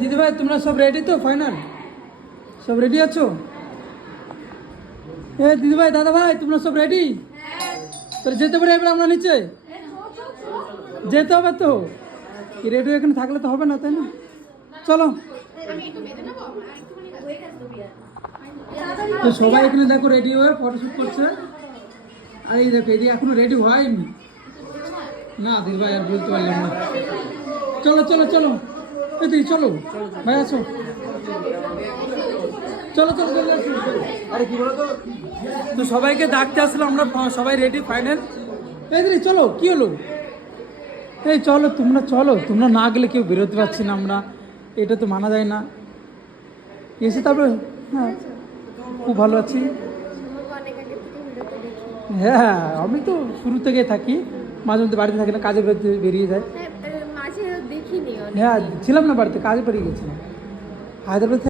দিদিভাই তোমরা সব রেডি তো? ফাইনাল সব রেডি আছো? দিদিভাই দাদা ভাই তোমরা সব রেডি? তাহলে যেতে পারি এবার আমরা নিচে? যেতে হবে তো, রেডি এখানে থাকলে তো হবে না, তাই না? চলো। তো সবাই এখানে দেখো রেডি হয়ে ফটোশ্যুট করছে। আর এই দেখো এদিকে এখনো রেডি হয়নি না। দিদিভাই আর বলতে পারলাম না। চলো চলো চলো দিদি চলো ভাই, আসো। চলো চলো চলে আসো। আরে কি বলো তো সবাইকে ডাকতে আসলো আমরা, সবাই রেডি ফাইনাল। এই দিদি চলো, কি হলো? এই চলো চলো, তোমরা না গেলে কেউ বেরোতে পারছি না আমরা, এটা তো মানা যায় না। এসে তারপরে হ্যাঁ খুব ভালো আছি। হ্যাঁ আমি তো শুরু থেকে থাকি, মাঝে মধ্যে বাড়িতে থাকি না, কাজে বেরিয়ে যায়। হ্যাঁ ছিলাম না বাড়িতে, কাজে বেরিয়ে গেছিলাম হায়দ্রাবাদ।